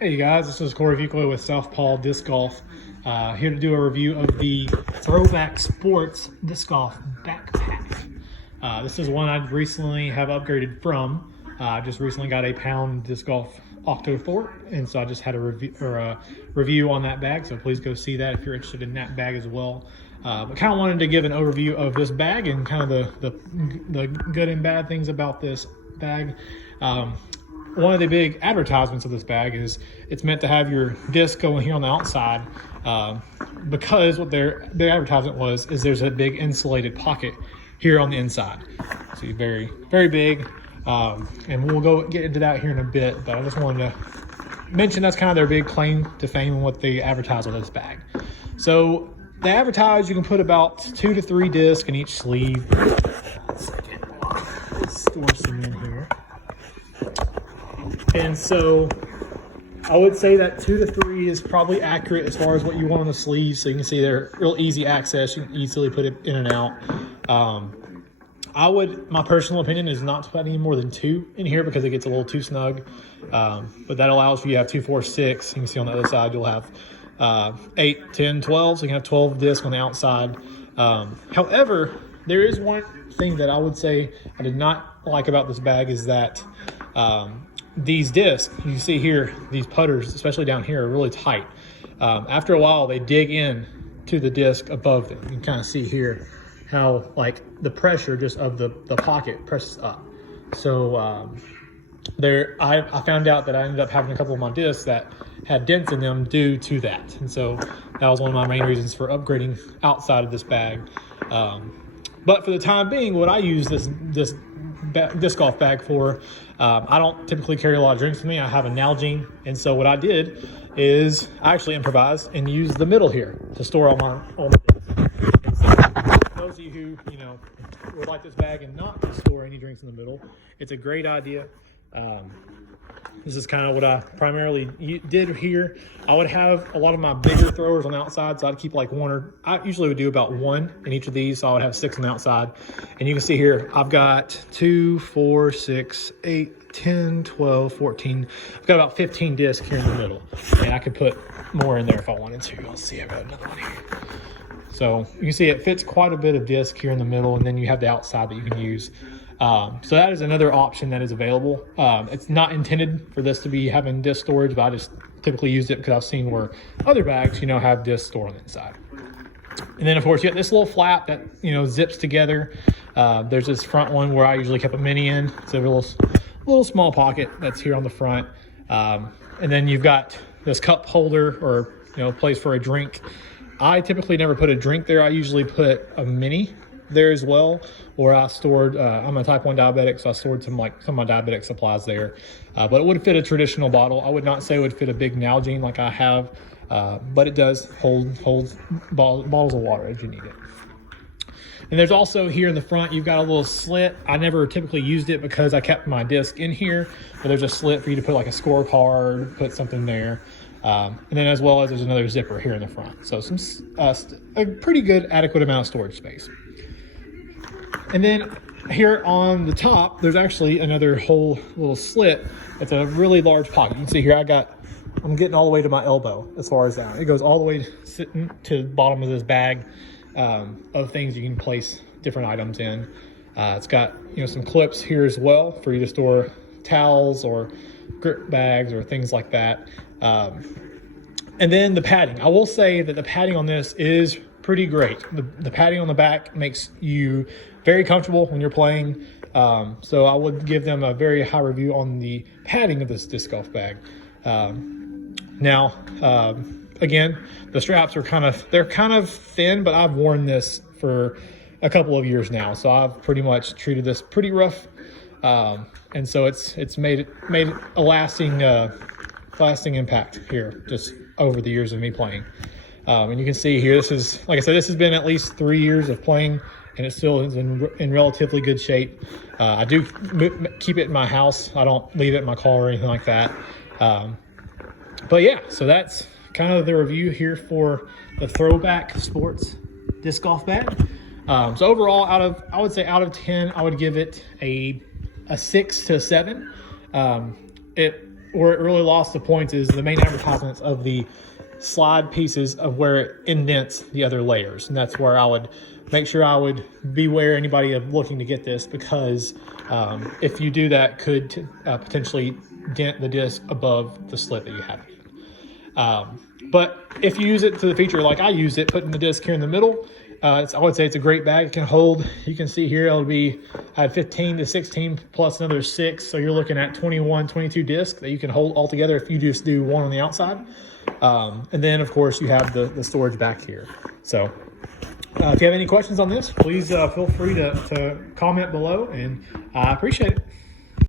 Hey you guys, this is Corey Vico with Southpaw Disc Golf. Here to do a review of the Throwback Sports Disc Golf Backpack. This is one I recently have upgraded from. I just recently got a pound disc golf Octo Fort, and so I just had a review on that bag. So please go see that if you're interested in that bag as well. But kind of wanted to give an overview of this bag and kind of the good and bad things about this bag. One of the big advertisements of this bag is it's meant to have your disc going here on the outside, because what their advertisement is there's a big insulated pocket here on the inside. See, very, very big. And we'll get into that here in a bit, but I just wanted to mention that's kind of their big claim to fame and what they advertise on this bag. So they advertise you can put about 2 to 3 discs in each sleeve. Let's store some in here. And so I would say that 2 to 3 is probably accurate as far as what you want on the sleeve. So you can see they're real easy access. You can easily put it in and out. My personal opinion is not to put any more than 2 in here because it gets a little too snug. But that allows for you to have 2, 4, 6. You can see on the other side you'll have 8, 10, 12. So you can have 12 discs on the outside. However, there is one thing that I would say I did not like about this bag is that these discs, you see here, these putters, especially down here, are really tight. After a while, they dig in to the disc above them. You can kind of see here how like the pressure just of the pocket presses up. So I found out that I ended up having a couple of my discs that had dents in them due to that. And so that was one of my main reasons for upgrading outside of this bag. But for the time being, what I use this disc golf bag for, I don't typically carry a lot of drinks with me. I have a Nalgene, and so what I did is I actually improvised and used the middle here to store all my drinks. So those of you who would like this bag and not store any drinks in the middle, it's a great idea. This is kind of what I primarily did here. I would have a lot of my bigger throwers on the outside, so I'd keep like I usually would do about 1 in each of these, so I would have 6 on the outside. And you can see here, I've got 2, 4, 6, 8, 10, 12, 14. I've got about 15 discs here in the middle, and I could put more in there if I wanted to. Let's see, I've got another one here. So you can see it fits quite a bit of disc here in the middle, and then you have the outside that you can use. So that is another option that is available. It's not intended for this to be having disc storage, but I just typically used it because I've seen where other bags, have disc stored on the inside. And then of course you got this little flap that, zips together. There's this front one where I usually kept a mini in. It's a little small pocket that's here on the front. And then you've got this cup holder or, place for a drink. I typically never put a drink there. I usually put a mini there as well, or I stored I'm a type 1 diabetic, so I stored some of my diabetic supplies there, but it would fit a traditional bottle. I would not say it would fit a big Nalgene like I have, but it does hold bottles of water as you need it. And there's also here in the front, you've got a little slit. I never typically used it because I kept my disc in here, but there's a slit for you to put like a scorecard, put something there. And then as well as there's another zipper here in the front. So a pretty good adequate amount of storage space. And then here on the top, there's actually another whole little slit. It's a really large pocket. You can see here, I'm getting all the way to my elbow as far as that. It goes all the way to the bottom of this bag of things you can place different items in. It's got, some clips here as well for you to store towels or grip bags or things like that. And then the padding. I will say that the padding on this is pretty great. The padding on the back makes you very comfortable when you're playing. So I would give them a very high review on the padding of this disc golf bag. Now, again, the straps are kind of thin, but I've worn this for a couple of years now. So I've pretty much treated this pretty rough. And so it's made a lasting impact here just over the years of me playing. And you can see here, this is, like I said, this has been at least 3 years of playing, and it still is in relatively good shape. I do keep it in my house. I don't leave it in my car or anything like that. But yeah, so that's kind of the review here for the Throwback Sports Disc Golf Bag. So overall, I would say out of 10, I would give it a 6 to 7. where it really lost the points is the main advertisements of the slide pieces of where it indents the other layers. And that's where I would make sure I would beware anybody of looking to get this, because if you do that, could potentially dent the disc above the slit that you have it in. But if you use it to the feature like I used it, putting the disc here in the middle, I would say it's a great bag. It can hold, you can see here, I had 15 to 16 plus another 6. So you're looking at 21, 22 discs that you can hold all together if you just do one on the outside. And then of course you have the storage back here. So if you have any questions on this, please feel free to comment below, and I appreciate it.